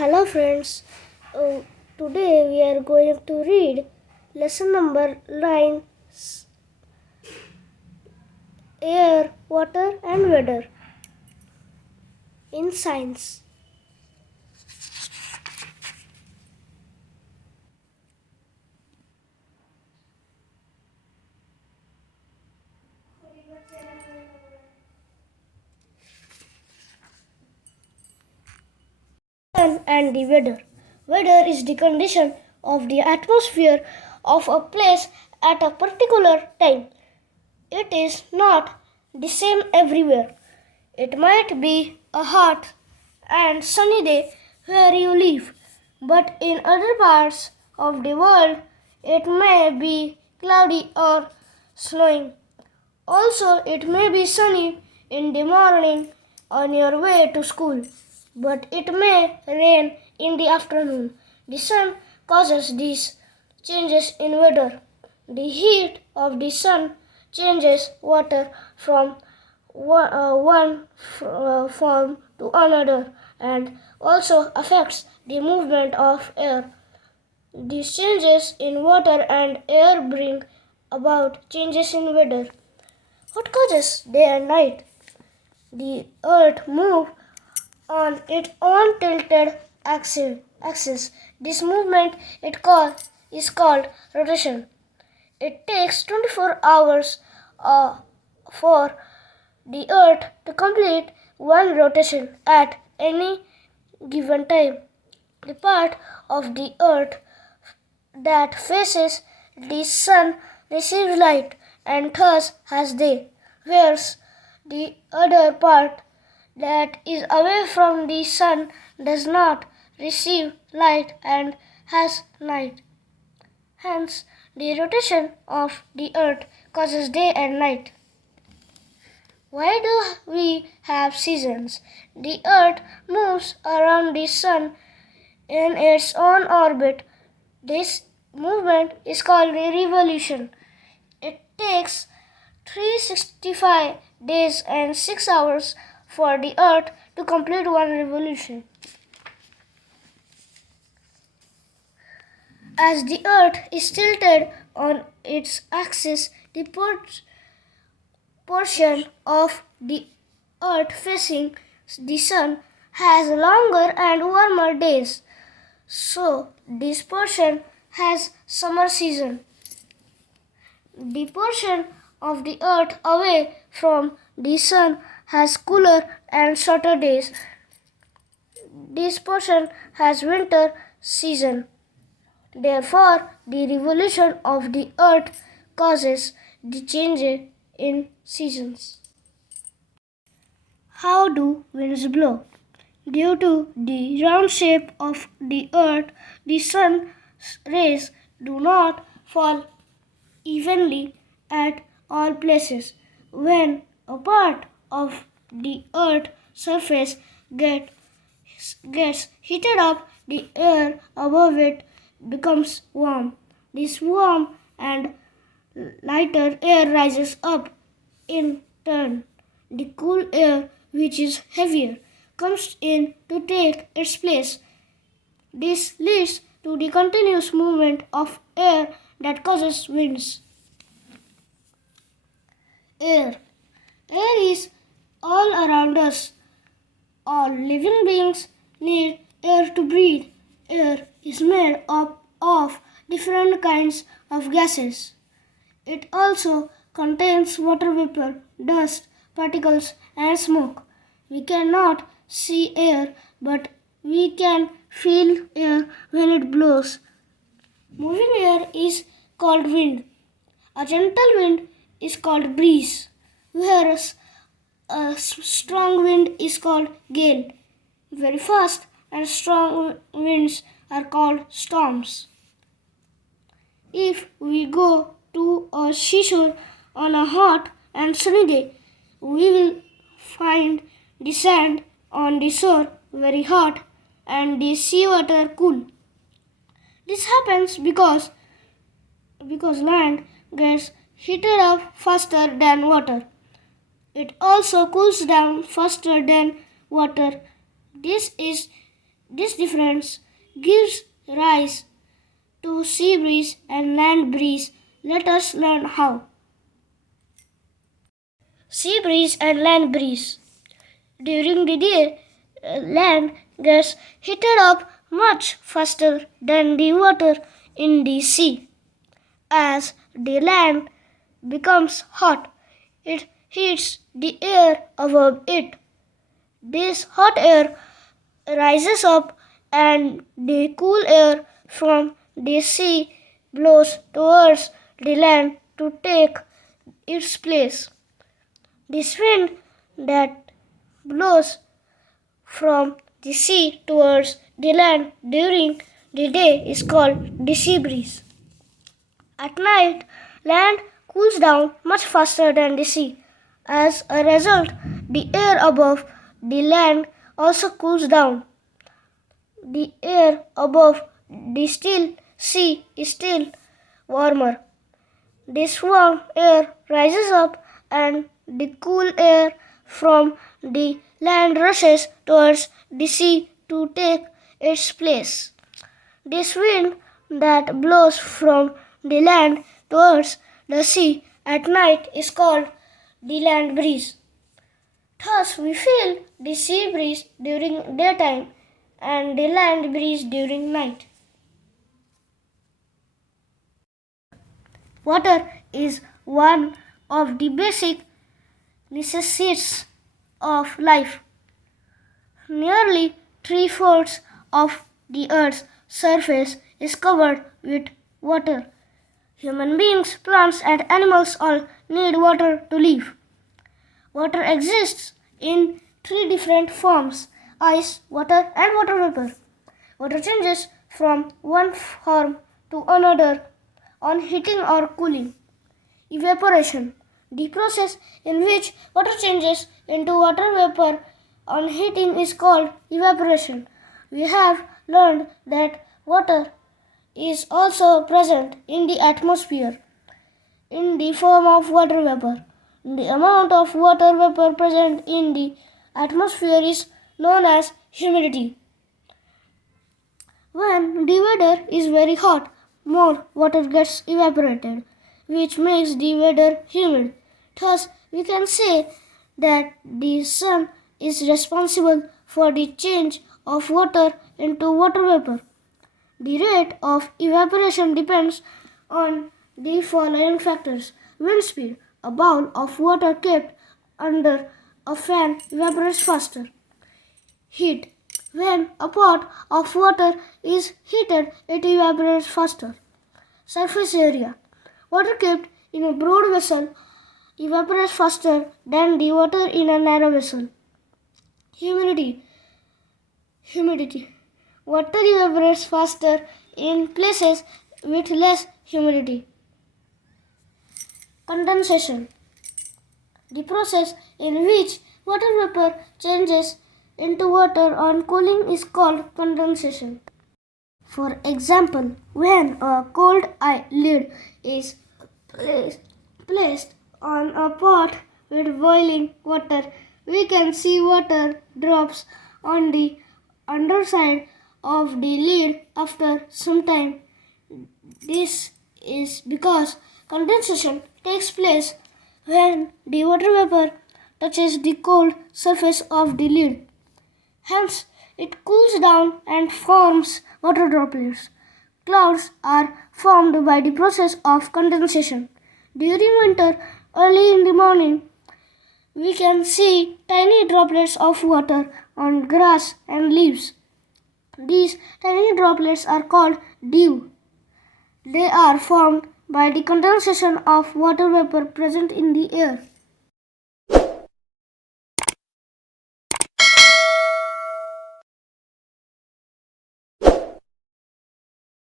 Hello friends, Uh, today we are going to read lesson number 9, Air, Water and Weather in Science. Sun and the weather. Weather is the condition of the atmosphere of a place at a particular time. It is not the same everywhere. It might be a hot and sunny day where you live, but in other parts of the world it may be cloudy or snowing. Also, it may be sunny in the morning on your way to school, but it may rain in the afternoon. The sun causes these changes in weather. The heat of the sun changes water from one form to another and also affects the movement of air. These changes in water and air bring about changes in weather. What causes day and night? The earth moves on its own tilted axis. This movement is called rotation. It takes 24 hours for the earth to complete one rotation at any given time. The part of the earth that faces the sun receives light and thus has day, whereas the other part that is away from the sun does not receive light and has night. Hence, the rotation of the earth causes day and night. Why do we have seasons? The earth moves around the sun in its own orbit. This movement is called a revolution. It takes 365 days and 6 hours for the earth to complete one revolution. As the earth is tilted on its axis, the portion of the earth facing the sun has longer and warmer days. So, this portion has summer season. The portion of the earth away from the sun has cooler and shorter days. This portion has winter season. Therefore, the revolution of the earth causes the change in seasons. How do winds blow? Due to the round shape of the earth, the sun's rays do not fall evenly at all places. When a part of the earth's surface gets heated up, the air above it becomes warm. This warm and lighter air rises up in turn. The cool air, which is heavier, comes in to take its place. This leads to the continuous movement of air that causes winds. Air. Air is all around us. All living beings need air to breathe. Air is made up of different kinds of gases. It also contains water vapor, dust, particles, and smoke. We cannot see air, but we can feel air when it blows. Moving air is called wind. A gentle wind is called breeze, whereas a strong wind is called gale. Very fast and strong winds are called storms. If we go to a seashore on a hot and sunny day, we will find the sand on the shore very hot and the seawater cool. This happens because land gets heated up faster than water. It also cools down faster than water. This is This difference gives rise to sea breeze and land breeze. Let us learn how. Sea breeze and land breeze. During the day, land gets heated up much faster than the water in the sea. As the land becomes hot, it heats the air above it. This hot air rises up and the cool air from the sea blows towards the land to take its place. This wind that blows from the sea towards the land during the day is called the sea breeze. At night, land cools down much faster than the sea. As a result, the air above the land also cools down. The air above the still sea is still warmer. This warm air rises up and the cool air from the land rushes towards the sea to take its place. This wind that blows from the land towards the sea at night is called the land breeze. Thus, we feel the sea breeze during daytime and the land breeze during night. Water is one of the basic necessities of life. Nearly 3/4 of the Earth's surface is covered with water. Human beings, plants, and animals all need water to live. Water exists in three different forms: ice, water, and water vapor. Water changes from one form to another on heating or cooling. Evaporation, the process in which water changes into water vapor on heating, is called evaporation. We have learned that water is also present in the atmosphere in the form of water vapor. The amount of water vapor present in the atmosphere is known as humidity. When the weather is very hot, more water gets evaporated, which makes the weather humid. Thus, we can say that the sun is responsible for the change of water into water vapor. The rate of evaporation depends on the following factors: wind speed. A bowl of water kept under a fan evaporates faster. Heat. When a pot of water is heated, it evaporates faster. Surface area. Water kept in a broad vessel evaporates faster than the water in a narrow vessel. Humidity. Water evaporates faster in places with less humidity. Condensation. The process in which water vapor changes into water on cooling is called condensation. For example, when a cold lid is placed on a pot with boiling water, we can see water drops on the underside of the lid after some time. This is because condensation takes place when the water vapor touches the cold surface of the lid. Hence, it cools down and forms water droplets. Clouds are formed by the process of condensation. During winter, early in the morning, we can see tiny droplets of water on grass and leaves. These tiny droplets are called dew. They are formed by the condensation of water vapor present in the air.